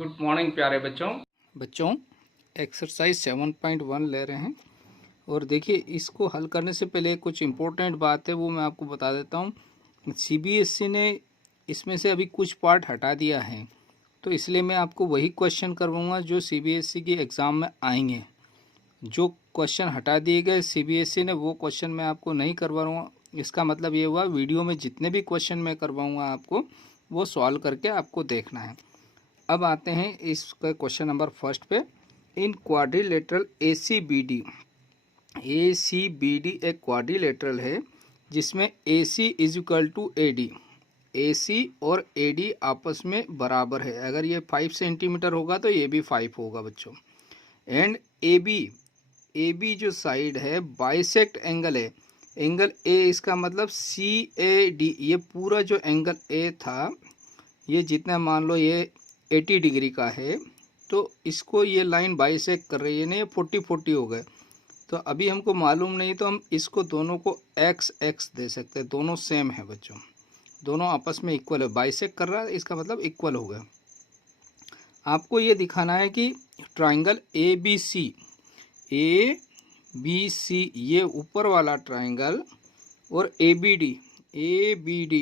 Good morning प्यारे बच्चों exercise 7.1 ले रहे हैं। और देखिए, इसको हल करने से पहले कुछ इम्पोर्टेंट बात है, वो मैं आपको बता देता हूँ। सीबीएसई ने इसमें से अभी कुछ पार्ट हटा दिया है, तो इसलिए मैं आपको वही क्वेश्चन करवाऊँगा जो सीबीएसई के एग्ज़ाम में आएंगे। जो क्वेश्चन हटा दिए गए सीबीएसई ने, वो क्वेश्चन मैं आपको नहीं करवाऊँगा। इसका मतलब ये हुआ, वीडियो में जितने भी क्वेश्चन मैं करवाऊँगा आपको, वो सॉल्व करके आपको देखना है। अब आते हैं इसका क्वेश्चन नंबर फर्स्ट पे। इन क्वाड्रिलेटरल ACBD, एक क्वाड्रिलेटरल है जिसमें AC is equal to AD, AC और AD आपस में बराबर है। अगर ये 5 सेंटीमीटर होगा तो ये भी 5 होगा बच्चों। एंड AB जो साइड है बाइसेक्ट एंगल है, एंगल A, इसका मतलब CAD, ये पूरा जो एंगल A था, ये जितना मान लो ये 80 डिग्री का है, तो इसको ये लाइन बाइसेक्ट कर रही है ना, ये 40 हो गए। तो अभी हमको मालूम नहीं, तो हम इसको दोनों को x दे सकते हैं। दोनों सेम है बच्चों, दोनों आपस में इक्वल है। बाइसेक्ट कर रहा है, इसका मतलब इक्वल हो गया। आपको ये दिखाना है कि ट्राइंगल ABC, ये ऊपर वाला ट्राइंगल, और ABD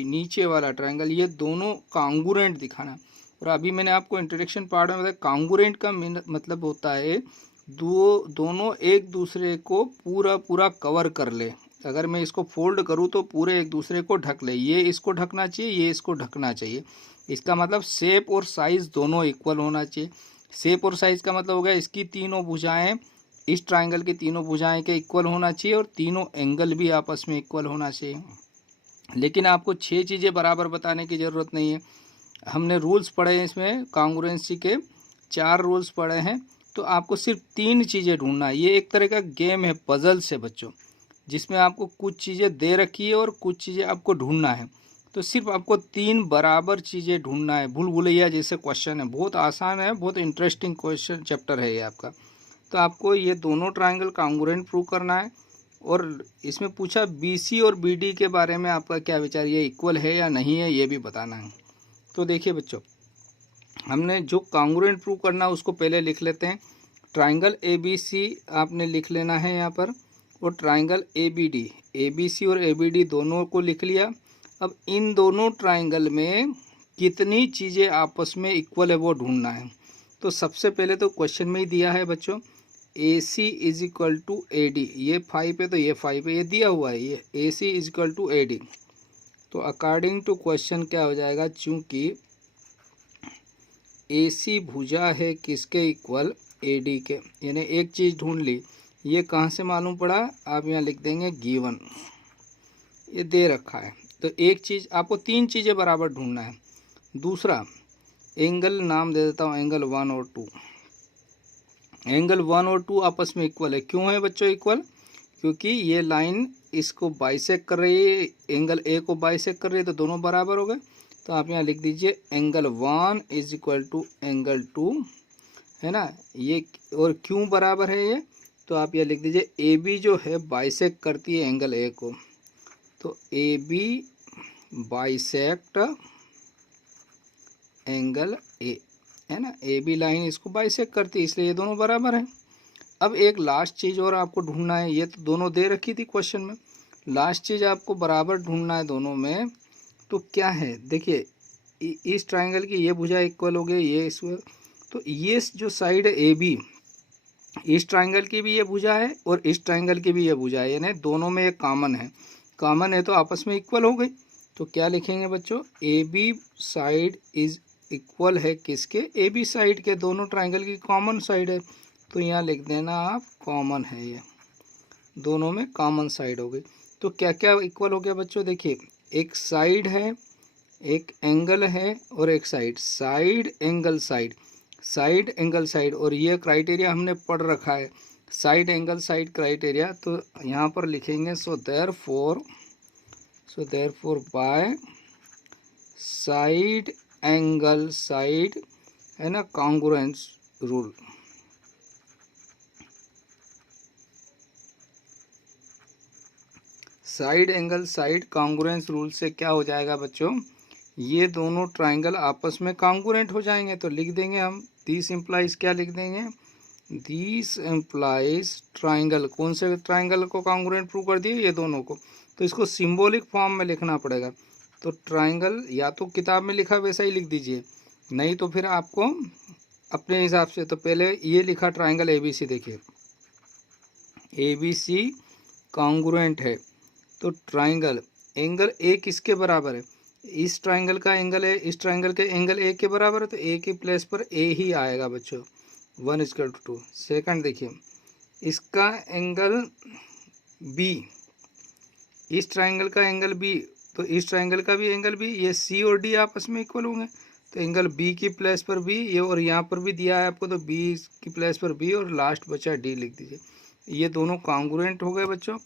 नीचे वाला ट्राइंगल, ये दोनों कांगुरेंट दिखाना। और अभी मैंने आपको इंट्रोडक्शन पार्ट में बताया, कांगुरेंट का मतलब होता है दोनों एक दूसरे को पूरा कवर कर ले। अगर मैं इसको फोल्ड करूँ तो पूरे एक दूसरे को ढक ले। ये इसको ढकना चाहिए, ये इसको ढकना चाहिए। इसका मतलब शेप और साइज़ दोनों इक्वल होना चाहिए। शेप और साइज़ का मतलब हो गया, इसकी तीनों भुजाएं, इस ट्राइंगल की तीनों भुजाएं के इक्वल होना चाहिए, और तीनों एंगल भी आपस में इक्वल होना चाहिए। लेकिन आपको 6 चीज़ें बराबर बताने की ज़रूरत नहीं है। हमने रूल्स पढ़े हैं इसमें, कांग्रुएंसी के 4 रूल्स पढ़े हैं, तो आपको सिर्फ 3 चीज़ें ढूंढना है। ये एक तरह का गेम है, पजल से बच्चों, जिसमें आपको कुछ चीज़ें दे रखी है और कुछ चीज़ें आपको ढूंढना है। तो सिर्फ आपको 3 बराबर चीज़ें ढूंढना है। भूल भुलैया जैसे क्वेश्चन है, बहुत आसान है, बहुत इंटरेस्टिंग क्वेश्चन चैप्टर है ये आपका। तो आपको ये दोनों ट्राइंगल कांग्रुएंट प्रूव करना है। और इसमें पूछा BC और BD के बारे में आपका क्या विचार, ये इक्वल है या नहीं है, ये भी बताना है। तो देखिए बच्चों, हमने जो कांग्रुएंट प्रूव करना है उसको पहले लिख लेते हैं। ट्राइंगल ABC आपने लिख लेना है यहाँ पर, और ट्राइंगल ABD, ABC और ABD दोनों को लिख लिया। अब इन दोनों ट्राइंगल में कितनी चीज़ें आपस में इक्वल है वो ढूंढना है। तो सबसे पहले तो क्वेश्चन में ही दिया है बच्चों, AC is equal to AD, ये 5 है तो ये 5 है, ये दिया हुआ है, ये AC is equal to AD। तो अकॉर्डिंग टू क्वेश्चन क्या हो जाएगा, चूंकि AC भुजा है किसके इक्वल, AD के, यानी एक चीज़ ढूंढ ली। ये कहाँ से मालूम पड़ा, आप यहाँ लिख देंगे गिवन, ये दे रखा है। तो एक चीज़, आपको 3 चीज़ें बराबर ढूंढना है। दूसरा, एंगल नाम दे देता हूँ, एंगल 1 और 2। एंगल 1 और 2 आपस में इक्वल है। क्यों है बच्चों इक्वल, क्योंकि ये लाइन इसको बाइसेक्ट कर रही है, एंगल A को बाइसेक्ट कर रही है, तो दोनों बराबर हो गए। तो आप यहाँ लिख दीजिए angle 1 is equal to angle 2, है ना। ये और क्यों बराबर है ये, तो आप यहाँ लिख दीजिए AB जो है बाइसेक्ट करती है एंगल A को, तो AB बाइसेक्ट एंगल A, है ना। AB लाइन इसको बाइसेक्ट करती है, इसलिए ये दोनों बराबर हैं। अब एक लास्ट चीज़ और आपको ढूंढना है, ये तो दोनों दे रखी थी क्वेश्चन में। लास्ट चीज़ आपको बराबर ढूंढना है दोनों में। तो क्या है, देखिए, इस ट्राइंगल की ये भुजा इक्वल हो गई, ये इस, तो ये जो साइड है AB, इस ट्राइंगल की भी ये भुजा है और इस ट्राइंगल की भी ये भुजा है, यानी दोनों में एक कॉमन है। कॉमन है तो आपस में इक्वल हो गई। तो क्या लिखेंगे बच्चों, AB साइड इज इक्वल है किसके, AB साइड के, दोनों ट्राइंगल की कॉमन साइड है। तो यहाँ लिख देना आप कॉमन है, ये दोनों में कॉमन साइड हो गई। तो क्या क्या इक्वल हो गया बच्चों, देखिए, एक साइड है, एक एंगल है, और एक side, side angle side, side angle side. और ये क्राइटेरिया हमने पढ़ रखा है, साइड एंगल साइड क्राइटेरिया। तो यहाँ पर लिखेंगे so therefore by side angle side, है ना, congruence rule. Side angle side congruence rule से क्या हो जाएगा बच्चों, ये दोनों ट्राइंगल आपस में कॉन्ग्रुएंट हो जाएंगे। तो लिख देंगे हम दिस इम्प्लाइज, क्या लिख देंगे, दिस इम्प्लाइज ट्राइंगल। कौन से ट्राइंगल को कॉन्ग्रुएंट प्रूव कर दिए, ये दोनों को। तो इसको सिंबॉलिक फॉर्म में लिखना पड़ेगा। तो ट्राइंगल या तो किताब में लिखा वैसा ही लिख दीजिए, नहीं तो फिर आपको अपने हिसाब से। तो पहले ये लिखा ट्राइंगल ABC, देखिए ABC कॉन्ग्रुएंट है। तो ट्राइंगल एंगल ए किसके बराबर है, इस ट्राइंगल का एंगल है, इस ट्राइंगल के एंगल ए के बराबर है, तो ए की प्लेस पर ए ही आएगा बच्चों, 1:2। सेकंड देखिए, इसका एंगल बी, इस ट्राइंगल का एंगल बी, तो इस ट्राइंगल का भी एंगल बी, ये सी और डी आपस में इक्वल होंगे। तो एंगल बी की प्लेस पर बी, ये और यहाँ पर भी दिया है आपको, तो बी की प्लेस पर बी और लास्ट बचा डी, लिख दीजिए। ये दोनों कॉन्ग्रुएंट हो गए बच्चों।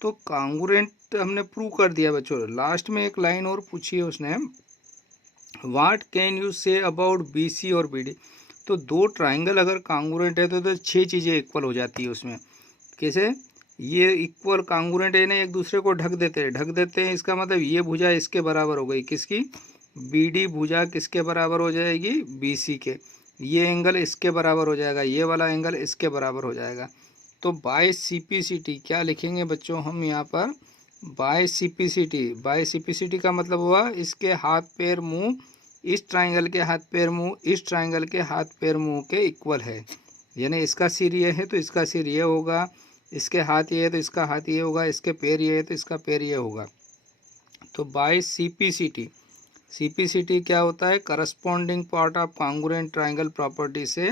तो कॉन्ग्रुएंट हमने प्रूव कर दिया बच्चों। लास्ट में एक लाइन और पूछी है उसने, what can you say about BC और BD। तो दो ट्राइंगल अगर कॉन्ग्रुएंट है तो 6 चीज़ें इक्वल हो जाती है उसमें। कैसे, ये इक्वल कॉन्ग्रुएंट है ना, एक दूसरे को ढक देते हैं। इसका मतलब ये भुजा इसके बराबर हो गई, किसकी, BD भुजा किसके बराबर हो जाएगी, BC के। ये एंगल इसके बराबर हो जाएगा, ये वाला एंगल इसके बराबर हो जाएगा। तो बाय CPCT क्या लिखेंगे बच्चों हम यहाँ पर, बाय CPCT का मतलब हुआ इसके हाथ पैर मुंह, इस ट्राइंगल के हाथ पैर मुंह, इस ट्राइंगल के हाथ पैर मुंह के इक्वल है। यानी इसका सिर ये है तो इसका सिर ये होगा, इसके हाथ ये है तो इसका हाथ ये होगा, इसके पैर ये है तो इसका पैर ये होगा। तो बाय CPCT क्या होता है, corresponding part of congruent triangle property से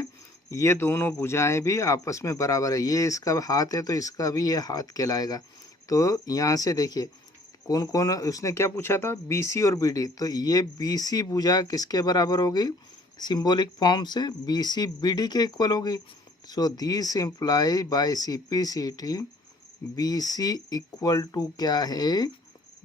ये दोनों भुजाएं भी आपस में बराबर है। ये इसका हाथ है तो इसका भी ये हाथ कहलाएगा। तो यहाँ से देखिए कौन कौन, उसने क्या पूछा था, BC और BD। तो ये BC भुजा किसके बराबर होगी, सिंबॉलिक फॉर्म से BC BD के इक्वल होगी। So this imply by CPCT BC equal to क्या है,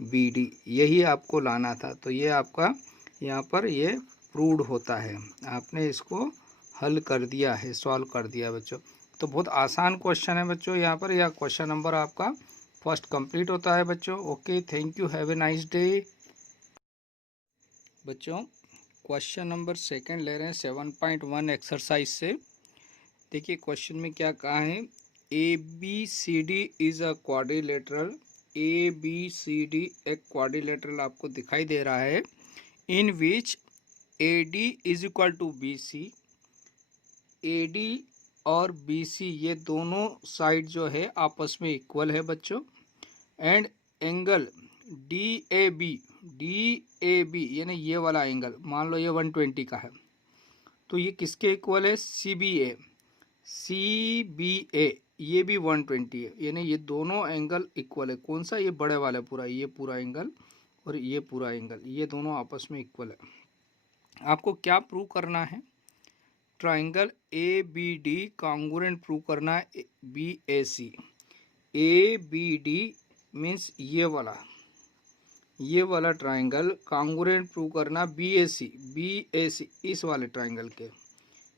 BD। यही आपको लाना था। तो ये आपका यहाँ पर ये प्रूव्ड होता है, आपने इसको हल कर दिया है, सॉल्व कर दिया बच्चों। तो बहुत आसान क्वेश्चन है बच्चों यहाँ पर। यह क्वेश्चन नंबर आपका फर्स्ट कंप्लीट होता है बच्चों। Okay, thank you, have a nice day. बच्चों क्वेश्चन नंबर सेकंड ले रहे हैं 7.1 एक्सरसाइज से। देखिए क्वेश्चन में क्या कहा है, ABCD is a quadrilateral. ABCD एक क्वाड्रिलेटरल आपको दिखाई दे रहा है, in which AD is equal to BC। AD और BC ये दोनों साइड जो है आपस में इक्वल है बच्चों। एंड एंगल DAB यानी ये वाला एंगल, मान लो ये 120 का है, तो ये किसके इक्वल है, CBA ये भी 120 है। यानी ये दोनों एंगल इक्वल है। कौन सा, ये बड़े वाला पूरा, ये पूरा एंगल और ये पूरा एंगल, ये दोनों आपस में इक्वल है। आपको क्या प्रूव करना है, ट्राइंगल ABD कॉन्ग्रुएंट प्रूव करना है BAC। ABD मीन्स ये वाला ट्राइंगल कॉन्ग्रुएंट प्रूव करना BAC इस वाले ट्राइंगल के,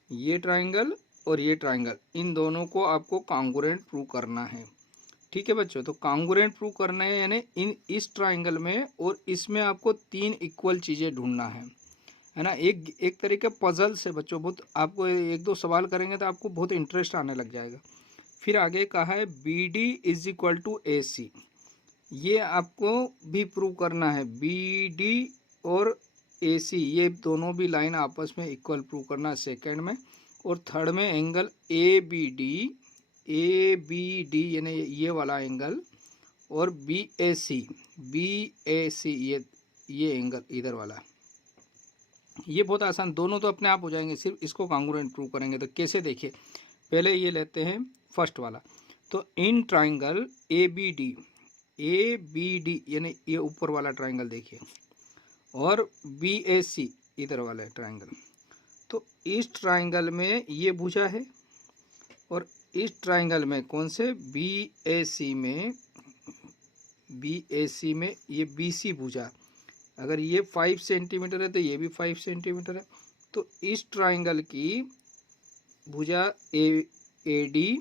ये ट्राइंगल और ये ट्राइंगल, इन दोनों को आपको कॉन्ग्रुएंट प्रूव करना है। ठीक है बच्चों, तो कॉन्ग्रुएंट प्रूव करना है यानी इस ट्राइंगल में और इसमें आपको 3 इक्वल चीज़ें ढूंढना है ना। एक तरीके पजल से बच्चों, बहुत आपको 1-2 सवाल करेंगे तो आपको बहुत इंटरेस्ट आने लग जाएगा। फिर आगे कहा है BD is equal to AC, ये आपको भी प्रूव करना है। BD और AC ये दोनों भी लाइन आपस में इक्वल प्रूव करना है सेकंड में। और थर्ड में एंगल ABD यानी ये वाला एंगल और BAC ये एंगल इधर वाला, ये बहुत आसान, दोनों तो अपने आप हो जाएंगे, सिर्फ इसको कॉन्ग्रुएंट प्रूव करेंगे। तो कैसे, देखिए पहले ये लेते हैं फर्स्ट वाला। तो इन ट्राइंगल ABD यानी ये ऊपर वाला ट्राइंगल देखिए, और BAC इधर वाला ट्राइंगल। तो इस ट्राइंगल में ये भुजा है और इस ट्राइंगल में कौन से, BAC में ये BC भुजा। अगर ये 5 सेंटीमीटर है तो ये भी 5 सेंटीमीटर है। तो इस ट्राइंगल की भुजा AD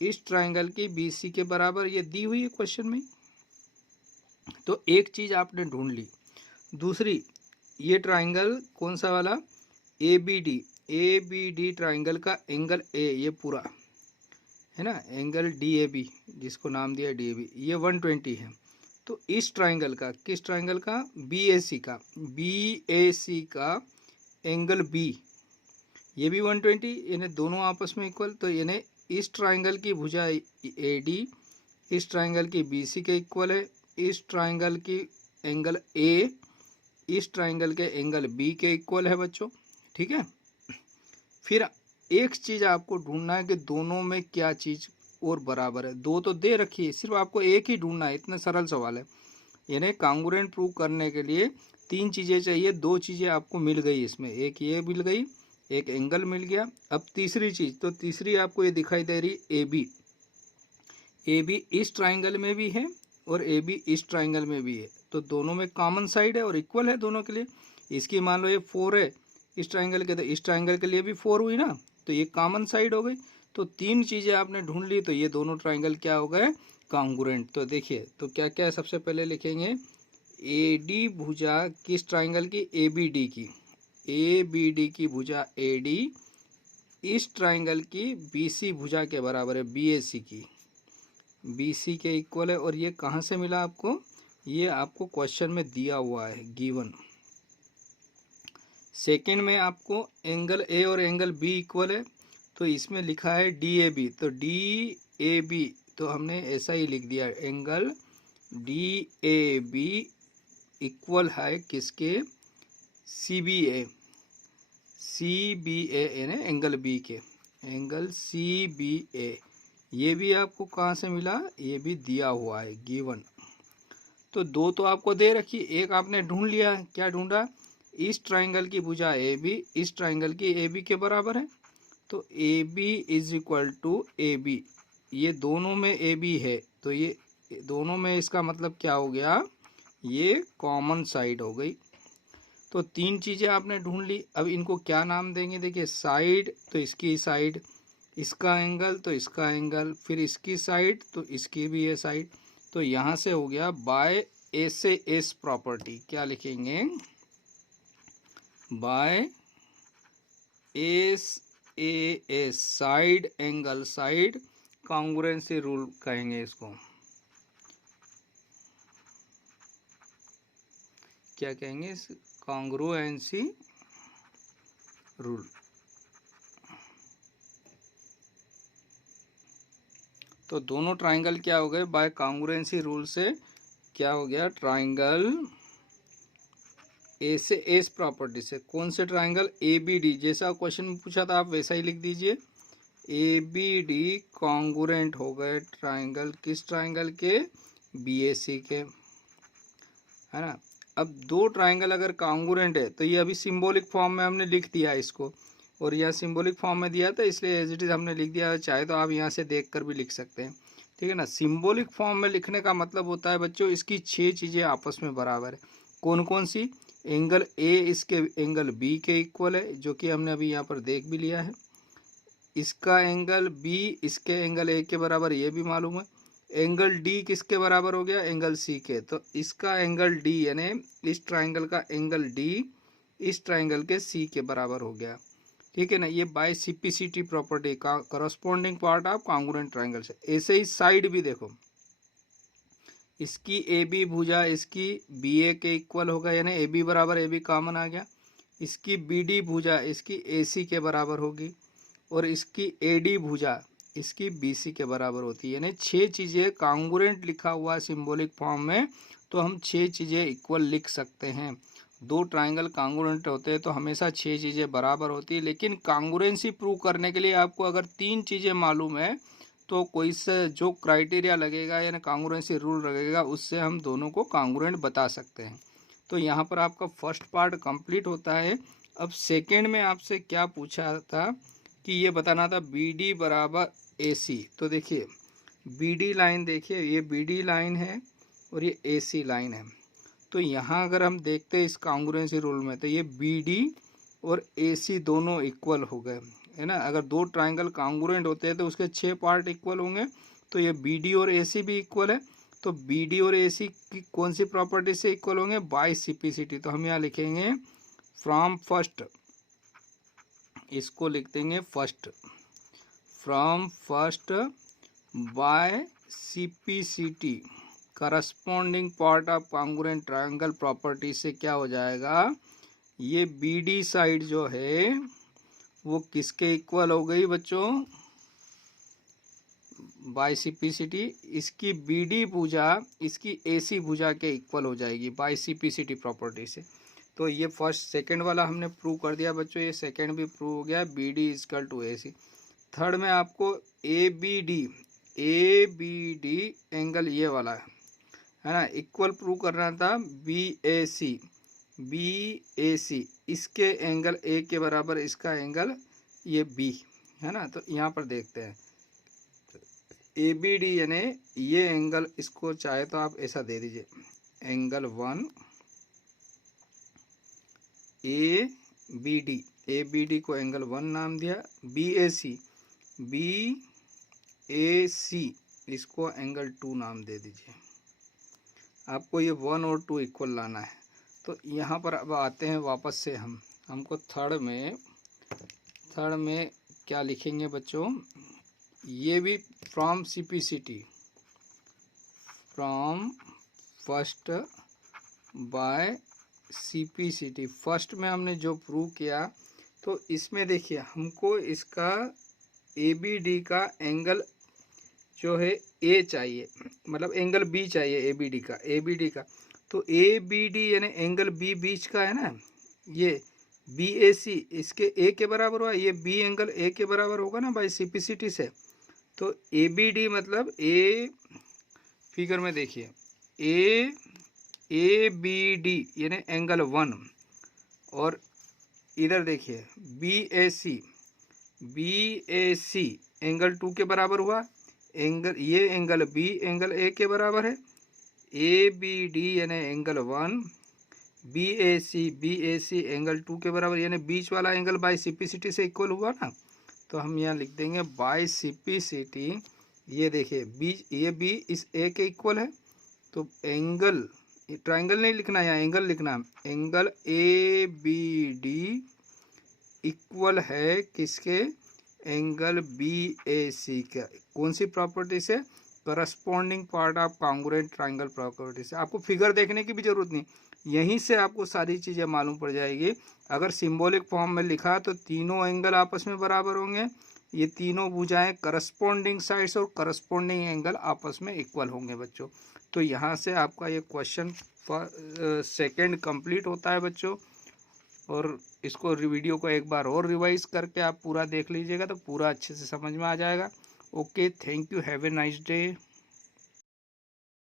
इस ट्राइंगल की BC के बराबर ये दी हुई है क्वेश्चन में। तो एक चीज़ आपने ढूंढ ली। दूसरी, ये ट्राइंगल कौन सा वाला, ए बी डी ट्राइंगल का एंगल ए, ये पूरा है ना, एंगल डी ए बी, जिसको नाम दिया डी ए बी, ये 120 है। तो इस ट्राइंगल का, किस ट्राइंगल का, बी ए सी का एंगल बी, ये भी 120, इन्हें दोनों आपस में इक्वल, तो इन्हें इस ट्राइंगल की भुजा ए डी इस ट्राइंगल की बी सी के इक्वल है, इस ट्राइंगल की एंगल ए इस ट्राइंगल के एंगल बी के इक्वल है बच्चों, ठीक है। फिर एक चीज़ आपको ढूंढना है कि दोनों में क्या चीज़ और बराबर है, दो तो दे रखी है, सिर्फ आपको एक ही ढूंढना है, इतना सरल सवाल है। यानी कांग्रुएंट प्रूव करने के लिए तीन चीज़ें चाहिए, दो चीज़ें आपको मिल गई इसमें, एक ये मिल गई, एक एंगल मिल गया। अब तीसरी चीज़, तो तीसरी आपको ये दिखाई दे रही ए बी इस ट्राइंगल में भी है और ए बी इस ट्राइंगल में भी है, तो दोनों में कॉमन साइड है और इक्वल है दोनों के लिए। इसकी मान लो ये 4 है इस ट्राइंगल के, तो इस ट्राइंगल के लिए भी 4 हुई ना, तो ये कॉमन साइड हो गई। तो तीन चीज़ें आपने ढूंढ ली, तो ये दोनों ट्राइंगल क्या हो गए, कॉन्ग्रुएंट। तो देखिए, तो क्या क्या है, सबसे पहले लिखेंगे ए डी भुजा किस ट्राइंगल की, ए बी डी की भुजा ए डी इस ट्राइंगल की बी सी भुजा के बराबर है, बी ए सी की, बी सी के इक्वल है। और ये कहाँ से मिला आपको, ये आपको क्वेश्चन में दिया हुआ है, गिवन। सेकंड में आपको एंगल ए और एंगल बी इक्वल है, तो इसमें लिखा है डी ए बी, तो डी ए बी तो हमने ऐसा ही लिख दिया, angle D A B equal है किसके, सी बी ए यानी एंगल बी के, एंगल सी बी ए। ये भी आपको कहाँ से मिला, ये भी दिया हुआ है, गिवन। तो दो तो आपको दे रखी, एक आपने ढूंढ लिया, क्या ढूंढा, इस ट्राइंगल की भुजा ए बी इस ट्राइंगल की ए बी के बराबर है, तो A B is equal to A B, ये दोनों में ए बी है, तो ये दोनों में, इसका मतलब क्या हो गया, ये कॉमन साइड हो गई। तो तीन चीज़ें आपने ढूंढ ली, अब इनको क्या नाम देंगे, देखिए साइड तो इसकी साइड, इसका एंगल तो इसका एंगल, फिर इसकी साइड तो इसकी भी है साइड। तो यहाँ से हो गया बाय ए से एस प्रॉपर्टी, क्या लिखेंगे, by S A S, side angle side congruency rule कहेंगे इसको, क्या कहेंगे, कॉन्ग्रुएंसी रूल। तो दोनों ट्राइंगल क्या हो गए, बाय कॉन्ग्रुएंसी रूल से क्या हो गया, ट्राइंगल ए से एस प्रॉपर्टी से, कौन से ट्राइंगल, ए बी डी, जैसा क्वेश्चन में पूछा था आप वैसा ही लिख दीजिए, ए बी डी कॉन्ग्रुएंट हो गए ट्राइंगल, किस ट्राइंगल के, बी ए सी के, है ना। अब दो ट्राइंगल अगर कॉन्ग्रुएंट है, तो ये अभी सिंबॉलिक फॉर्म में हमने लिख दिया इसको, और यह सिंबॉलिक फॉर्म में दिया था इसलिए एज इट इज हमने लिख दिया, चाहे तो आप यहाँ से देख कर भी लिख सकते हैं, ठीक है ना। सिंबॉलिक फॉर्म में लिखने का मतलब होता है बच्चों, इसकी 6 चीज़ें आपस में बराबर है, कौन कौन सी, एंगल ए इसके एंगल बी के इक्वल है, जो कि हमने अभी यहाँ पर देख भी लिया है, इसका एंगल बी इसके एंगल ए के बराबर, ये भी मालूम है, एंगल डी किसके बराबर हो गया, एंगल सी के, तो इसका एंगल डी यानी इस ट्राइंगल का एंगल डी इस ट्राइंगल के सी के बराबर हो गया, ठीक है ना। ये बाय सीपीसीटी प्रॉपर्टी का corresponding part of congruent triangle से। ऐसे ही साइड भी देखो, इसकी ए बी भुजा इसकी बी ए के इक्वल होगा, यानी ए बी बराबर ए बी कॉमन आ गया, इसकी बी डी भुजा इसकी ए सी के बराबर होगी, और इसकी ए डी भुजा इसकी बी सी के बराबर होती है, यानी 6 चीज़ें कॉन्ग्रुएंट लिखा हुआ है सिंबॉलिक फॉर्म में, तो हम 6 चीज़ें इक्वल लिख सकते हैं। दो ट्राइंगल कॉन्ग्रुएंट होते हैं तो हमेशा 6 चीज़ें बराबर होती है, लेकिन कॉन्ग्रुएंसी प्रूव करने के लिए आपको अगर 3 चीज़ें मालूम है, तो कोई से जो क्राइटेरिया लगेगा यानी कॉन्ग्रुएंसी रूल लगेगा, उससे हम दोनों को कॉन्ग्रुएंट बता सकते हैं। तो यहाँ पर आपका फर्स्ट पार्ट कंप्लीट होता है। अब सेकेंड में आपसे क्या पूछा था कि ये बताना था बी डी बराबर ए सी। तो देखिए बी डी लाइन, देखिए ये बी डी लाइन है और ये ए सी लाइन है। तो यहाँ अगर हम देखते हैं इस कॉन्ग्रुएंसी रूल में, तो ये बी डी और ए सी दोनों इक्वल हो गए, है ना। अगर दो ट्राइंगल कॉन्ग्रुएंट होते हैं तो उसके 6 पार्ट इक्वल होंगे, तो ये बी डी और ए सी भी इक्वल है। तो बी डी और ए सी की कौन सी प्रॉपर्टी से इक्वल होंगे? By CPCT. तो हम यहाँ लिखेंगे फ्रॉम फर्स्ट, इसको लिख देंगे first, from first by CPCT corresponding part of congruent triangle property से क्या हो जाएगा? ये बी डी साइड जो है वो किसके इक्वल हो गई बच्चों? बाय सिपिसिटी। इसकी बी डी भुजा इसकी ए सी भुजा के इक्वल हो जाएगी बाय सिपिसिटी प्रॉपर्टी से। तो ये फर्स्ट सेकंड वाला हमने प्रूव कर दिया बच्चों, ये सेकंड भी प्रूव हो गया, B D is equal to A C. Third में आपको ए बी डी एंगल ये वाला है ना, इक्वल प्रूव करना था बी ए सी, इसके एंगल ए के बराबर इसका एंगल ये बी है ना। तो यहाँ पर देखते हैं ए बी डी यानी ये एंगल, इसको चाहे तो आप ऐसा दे दीजिए एंगल 1 ए बी डी को एंगल 1 नाम दिया, बी ए सी इसको एंगल 2 नाम दे दीजिए। आपको ये 1 और 2 इक्वल लाना है। तो यहाँ पर अब आते हैं वापस से हमको थर्ड में क्या लिखेंगे बच्चों? ये भी from CPCT, from first by CPCT. First में हमने जो प्रूव किया, तो इसमें देखिए हमको इसका ए बी डी का एंगल जो है ए चाहिए, मतलब एंगल बी चाहिए ए बी डी का। तो ए बी डी यानी एंगल बी बीच का है ना, ये बी ए सी इसके ए के बराबर हुआ, ये बी एंगल ए के बराबर होगा ना बाय सिपिसिटी से। तो ए बी डी मतलब ए, फिगर में देखिए ए बी डी यानी एंगल 1, और इधर देखिए बी ए सी एंगल 2 के बराबर हुआ, एंगल ये एंगल बी एंगल ए के बराबर है। ए बी डी यानी angle 1, B A C angle 2 के बराबर, यानी बीच वाला एंगल बाय सिपिसिटी से इक्वल हुआ ना। तो हम यहाँ लिख देंगे बाय सिपिसिटी, ये देखिए ये बी इस ए के इक्वल है। तो एंगल, ट्राइंगल नहीं लिखना है, यहाँ एंगल लिखना है, angle A B D equal है किसके? एंगल बी ए सी का। कौन सी प्रॉपर्टी से? Corresponding part of congruent triangle property से। आपको फिगर देखने की भी जरूरत नहीं, यहीं से आपको सारी चीज़ें मालूम पड़ जाएगी। अगर सिंबॉलिक फॉर्म में लिखा तो तीनों एंगल आपस में बराबर होंगे, ये तीनों भुजाएं करस्पॉन्डिंग साइड्स और करस्पॉन्डिंग एंगल आपस में इक्वल होंगे बच्चों। तो यहाँ से आपका ये क्वेश्चन सेकंड कंप्लीट होता है बच्चों। और इसको वीडियो को एक बार और रिवाइज करके आप पूरा देख लीजिएगा तो पूरा अच्छे से समझ में आ जाएगा। Okay, thank you, have a nice day.